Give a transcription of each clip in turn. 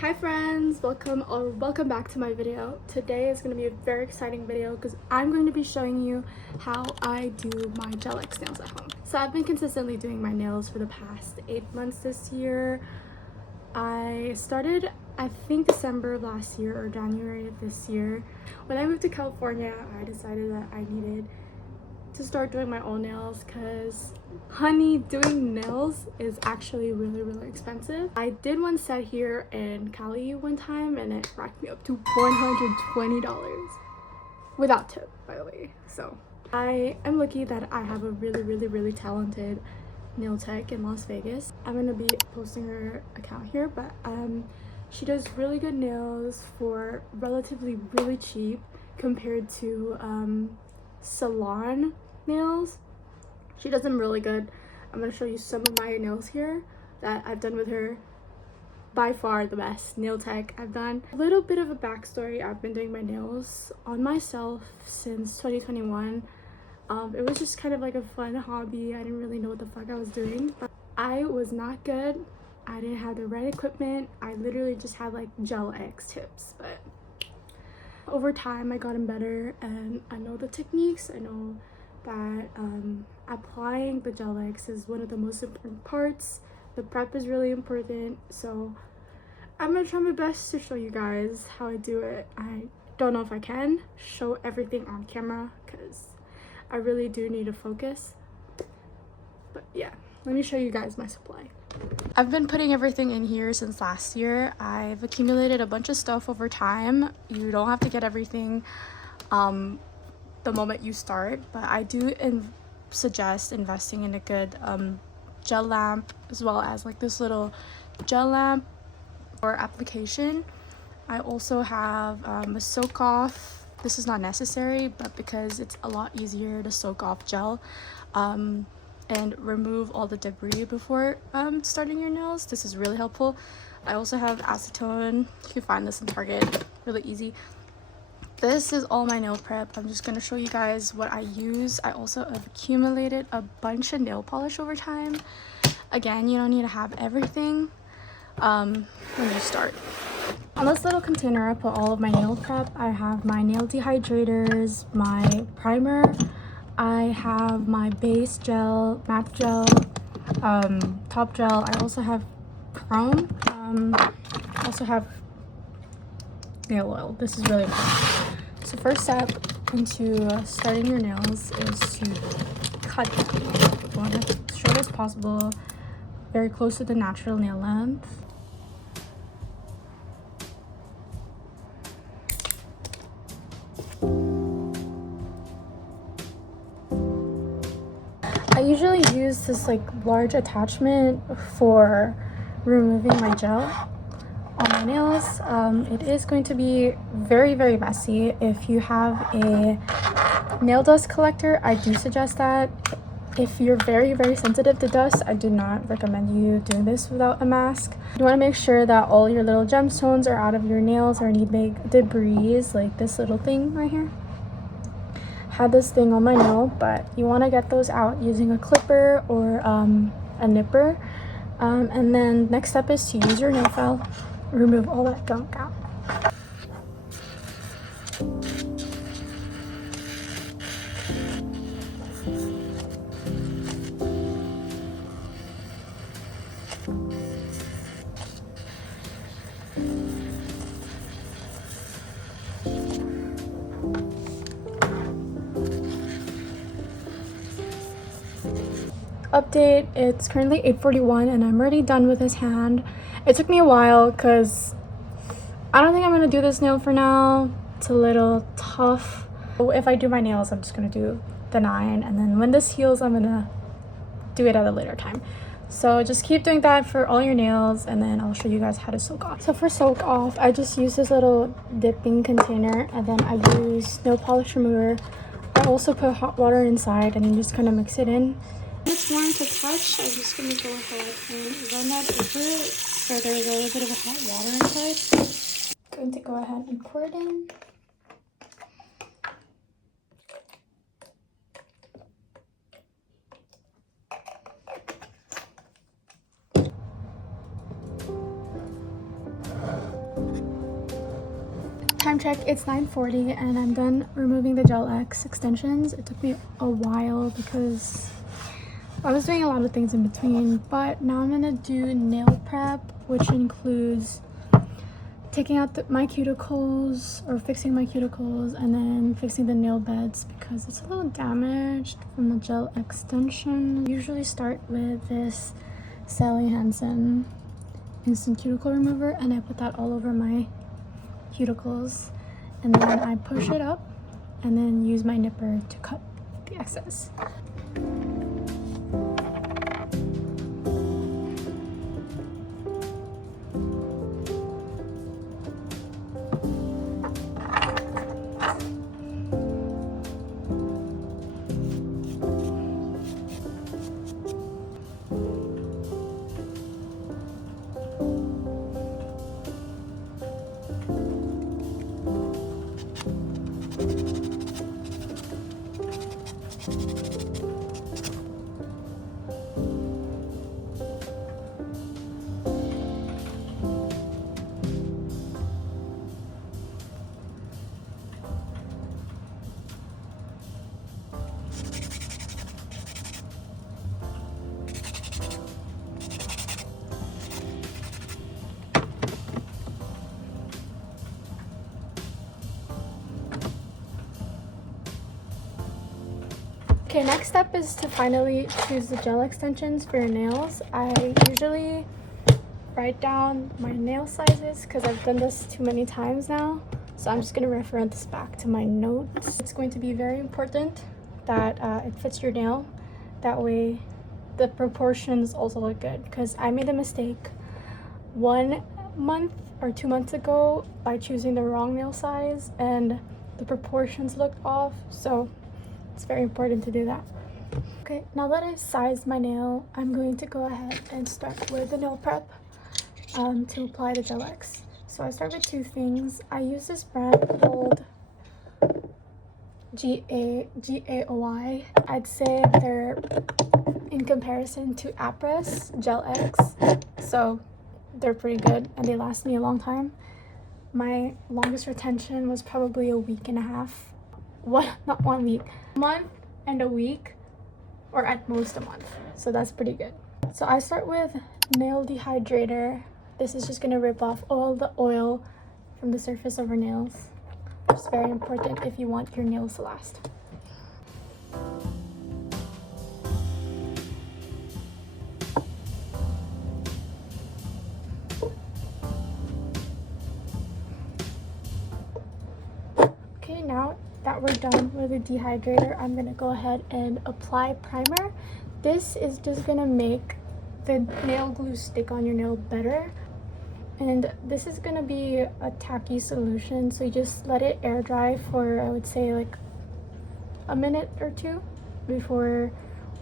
Hi friends, welcome back to my video. Today is going to be a very exciting video because I'm going to be showing you how I do my gel X nails at home. So I've been consistently doing my nails for the past 8 months this year. I started I think December of last year or January of this year. When I moved to California, I decided that I needed to start doing my own nails because honey, doing nails is actually really expensive. I did one set here in Cali one time and it racked me up to $120 without tip, by the way. So I am lucky that I have a really talented nail tech in Las Vegas. I'm gonna be posting her account here, but she does really good nails for relatively really cheap compared to salon nails. She does them really good. I'm gonna show you some of my nails here that I've done with her. By far the best nail tech I've done. A little bit of a backstory: I've been doing my nails on myself since 2021. It was just kind of like a fun hobby. I didn't really know what the fuck I was doing, but I was not good. I didn't have the right equipment. I literally just had like gel X tips, but over time I gotten better and I know the techniques. I know that applying the gel X is one of the most important parts. The prep is really important, so I'm gonna try my best to show you guys how I do it. I don't know if I can show everything on camera because I really do need to focus, but yeah, let me show you guys my supply. I've been putting everything in here since last year. I've accumulated a bunch of stuff over time. You don't have to get everything the moment you start, but I do suggest investing in a good gel lamp, as well as like this little gel lamp or application. I also have a soak off. This is not necessary, but because it's a lot easier to soak off gel and remove all the debris before starting your nails, this is really helpful. I also have acetone. You can find this in Target, really easy. This is all my nail prep. I'm just going to show you guys what I use. I also have accumulated a bunch of nail polish over time. Again, you don't need to have everything when you start. On this little container, I put all of my nail prep. I have my nail dehydrators, my primer, I have my base gel, matte gel, top gel. I also have chrome. I also have nail oil. This is really important. So first step into starting your nails is to cut them. You want it as short as possible, very close to the natural nail length. I usually use this like large attachment for removing my gel on my nails. It is going to be very messy. If you have a nail dust collector, I do suggest that. If you're very sensitive to dust, I do not recommend you doing this without a mask. You want to make sure that all your little gemstones are out of your nails, or any big debris, like this little thing right here. Had this thing on my nail, but you want to get those out using a clipper or a nipper. And then next step is to use your nail file. Remove all that gunk out. Update, it's currently 8:41 and I'm already done with this hand. It took me a while because I don't think I'm gonna do this nail for now. It's a little tough. If I do my nails, I'm just gonna do the 9, and then when this heals, I'm gonna do it at a later time. So just keep doing that for all your nails, and then I'll show you guys how to soak off. So for soak off, I just use this little dipping container, and then I use nail polish remover. I also put hot water inside and then just kind of mix it in. When it's warm to touch, I'm just gonna go ahead and run that over it so there's a little bit of hot water inside. Going to go ahead and pour it in. time check, it's 9:40 and I'm done removing the Gel X extensions. It took me a while because I was doing a lot of things in between, but now I'm gonna do nail prep, which includes taking out my cuticles, or fixing my cuticles, and then fixing the nail beds because it's a little damaged from the gel extension. I usually start with this Sally Hansen instant cuticle remover, and I put that all over my cuticles, and then I push it up and then use my nipper to cut the excess. Okay, next step is to finally choose the gel extensions for your nails. I usually write down my nail sizes because I've done this too many times now. So I'm just going to refer this back to my notes. It's going to be very important that it fits your nail. That way the proportions also look good, because I made a mistake 1 month or 2 months ago by choosing the wrong nail size and the proportions looked off. So it's very important to do that. Okay, now that I've sized my nail, I'm going to go ahead and start with the nail prep to apply the Gel X. So I start with 2 things. I use this brand called GAOI. I'd say they're in comparison to Apres Gel X, so they're pretty good and they last me a long time. My longest retention was probably a week and a half. Not 1 week, a month and a week, or at most a month, so that's pretty good. So I start with nail dehydrator. This is just going to rip off all the oil from the surface of our nails. It's very important if you want your nails to last. Okay, now that we're done with the dehydrator, I'm gonna go ahead and apply primer. This is just gonna make the nail glue stick on your nail better, and this is gonna be a tacky solution, so you just let it air dry for, I would say, like a minute or 2 before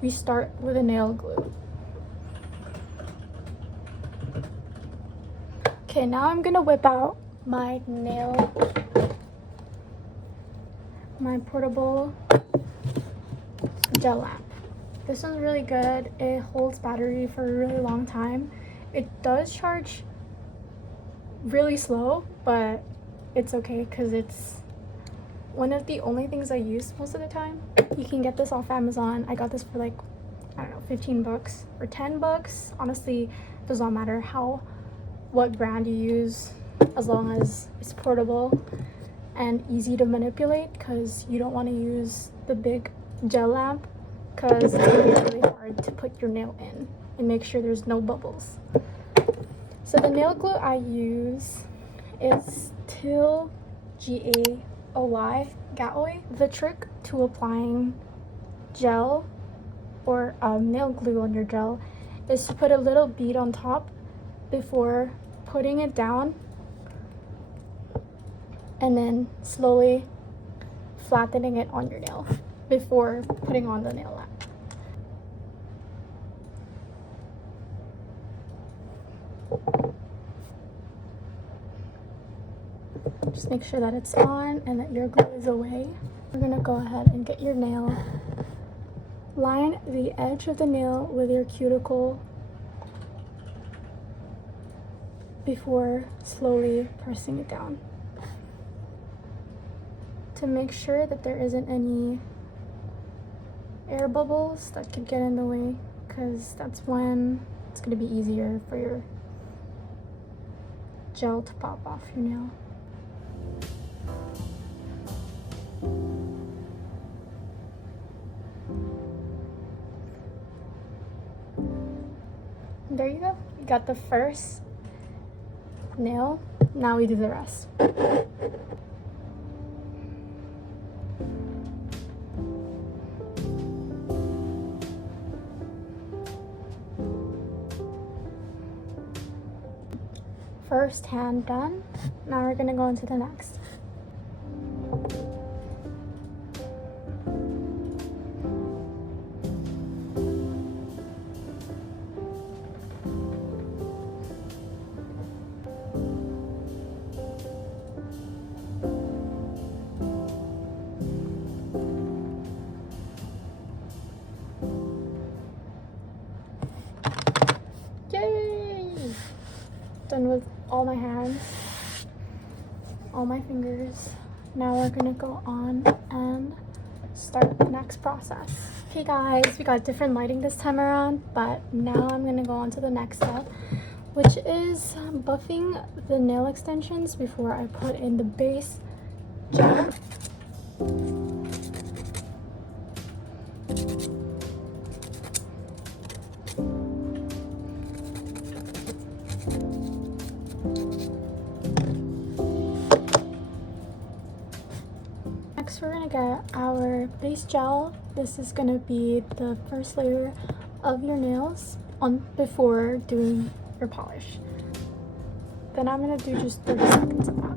we start with the nail glue. Okay, now I'm gonna whip out my portable gel lamp. This one's really good. It holds battery for a really long time. It does charge really slow, but it's okay because it's one of the only things I use most of the time. You can get this off Amazon. I got this for like, I don't know, 15 bucks or 10 bucks. Honestly, it does not matter what brand you use, as long as it's portable and easy to manipulate, because you don't want to use the big gel lamp because it's going to be really hard to put your nail in and make sure there's no bubbles. So the nail glue I use is Till GAOI. The trick to applying gel or nail glue on your gel is to put a little bead on top before putting it down, and then slowly flattening it on your nail before putting on the nail lamp. Just make sure that it's on and that your glue is away. We're gonna go ahead and get your nail. Line the edge of the nail with your cuticle before slowly pressing it down. to make sure that there isn't any air bubbles that could get in the way, because that's when it's going to be easier for your gel to pop off your nail. There you go. You got the first nail. Now we do the rest. First hand done. Now we're gonna go into the next. Yay! Done with all my hands, all my fingers. Now we're gonna go on and start the next process. Okay guys, we got different lighting this time around, but now I'm gonna go on to the next step, which is buffing the nail extensions before I put in the base gel. Next, we're gonna get our base gel. This is gonna be the first layer of your nails on before doing your polish. Then I'm gonna do just 30 seconds of that.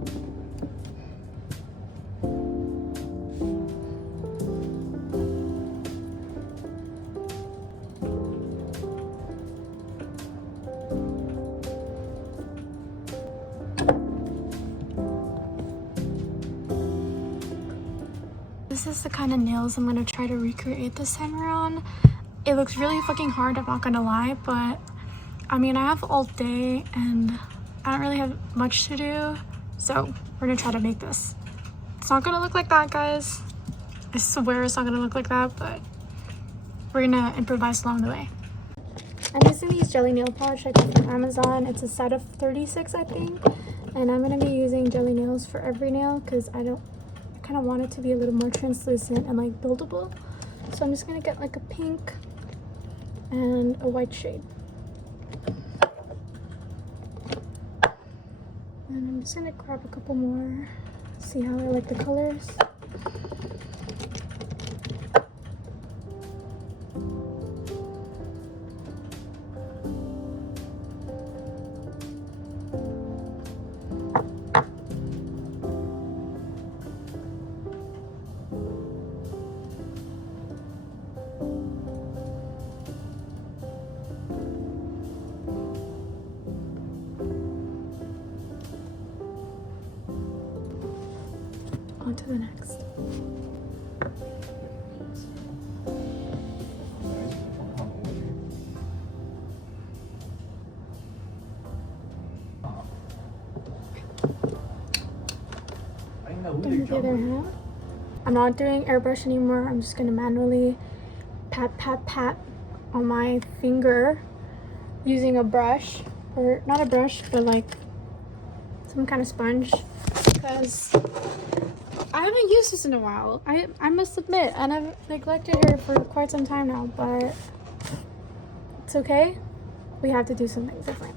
This is the kind of nails I'm gonna try to recreate this time around. It looks really fucking hard, I'm not gonna lie, but I mean, I have all day and I don't really have much to do, so we're gonna try to make this. It's not gonna look like that, guys. I swear it's not gonna look like that, but we're gonna improvise along the way. I'm using these jelly nail polish I got from Amazon. It's a set of 36, I think, and I'm gonna be using jelly nails for every nail because I kind of want it to be a little more translucent and like buildable. So I'm just gonna get like a pink and a white shade. And I'm just gonna grab a couple more, see how I like the colors. On to the next. Done with the other hand. I'm not doing airbrush anymore. I'm just gonna manually pat on my finger using a brush, or not a brush, but like some kind of sponge, because I haven't used this in a while. I must admit, and I've neglected her for quite some time now, but it's okay. We have to do something different.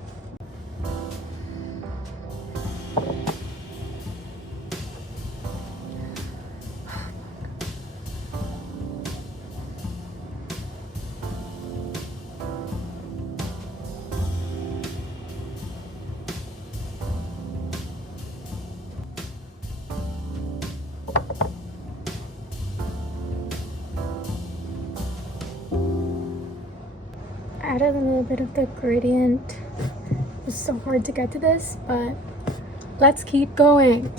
Added a little bit of the gradient. It's so hard to get to this, but let's keep going.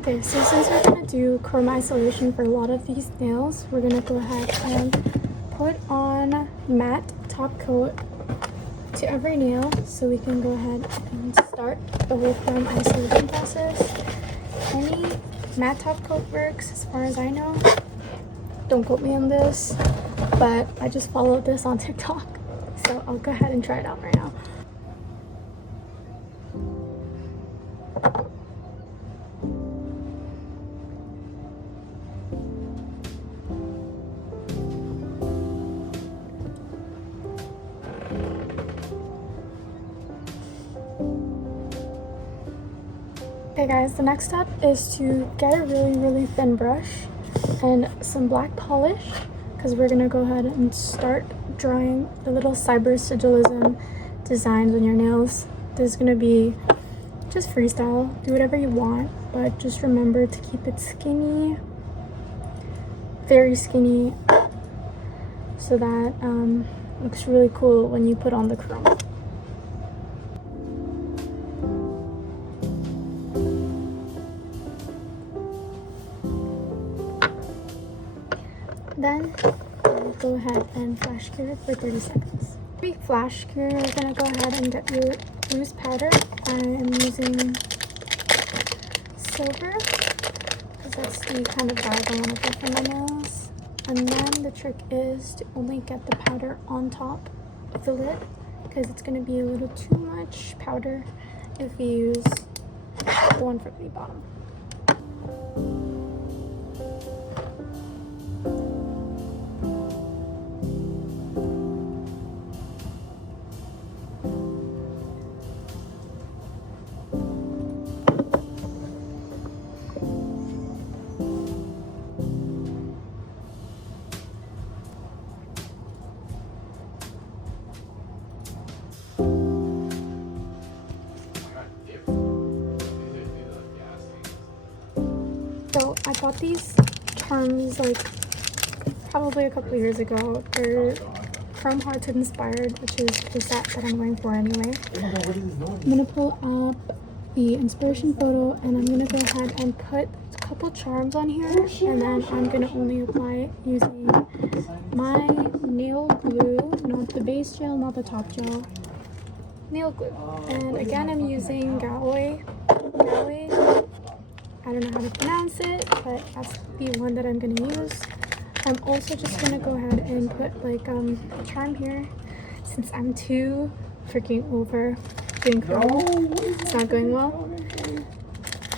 Okay, so since we're gonna do chroma isolation for a lot of these nails, we're gonna go ahead and put on matte top coat to every nail so we can go ahead and start the whole chroma isolation process. Any matte top coat works as far as I know. Don't quote me on this, but I just followed this on TikTok, so I'll go ahead and try it out right now. Okay guys, the next step is to get a really thin brush and some black polish, because we're gonna go ahead and start drawing the little cyber sigilism designs on your nails. This is gonna be just freestyle, do whatever you want, but just remember to keep it skinny, very skinny, so that looks really cool when you put on the chrome. Then we'll go ahead and flash cure it for 30 seconds. To flash cure, you're gonna go ahead and get your loose powder. I am using silver because that's the kind of vibe I want to get for my nails. And then the trick is to only get the powder on top of the lid, because it's gonna be a little too much powder if you use the one for the bottom. So I bought these charms like probably a couple years ago. They're Chrome Hearts inspired, which is the set that I'm going for anyway. I'm gonna pull up the inspiration photo and I'm gonna go ahead and put a couple charms on here, and then I'm gonna only apply it using my nail glue, not the base gel, not the top gel, nail glue. And again, I'm using gabriel. I don't know how to pronounce it, but that's the one that I'm gonna use. I'm also just gonna go ahead and put like a charm here, since I'm too freaking over doing chrome. It's not going well.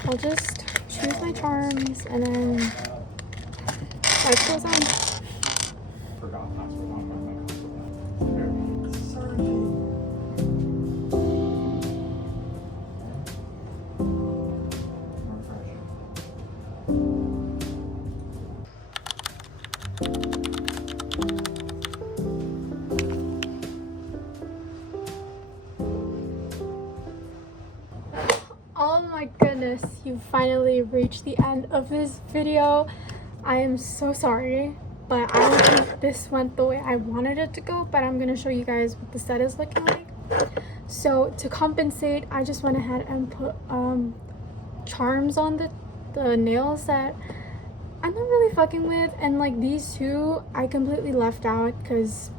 I'll just choose my charms and then light goes on. Oh my goodness, you finally reached the end of this video. I am so sorry, but I don't think this went the way I wanted it to go, but I'm gonna show you guys what the set is looking like. So to compensate, I just went ahead and put charms on the nails that I'm not really fucking with, and like these two I completely left out because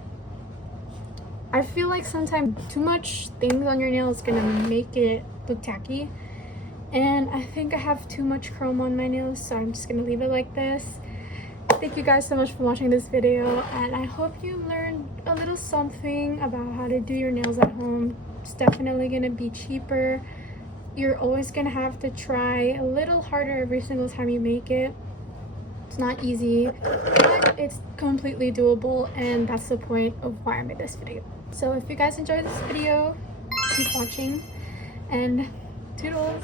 I feel like sometimes too much things on your nail is gonna make it look tacky, and I think I have too much chrome on my nails, so I'm just gonna leave it like this. Thank you guys so much for watching this video, and I hope you learned a little something about how to do your nails at home. It's definitely gonna be cheaper. You're always gonna have to try a little harder every single time you make it. It's not easy, but it's completely doable, and that's the point of why I made this video. So if you guys enjoyed this video, keep watching, and toodles.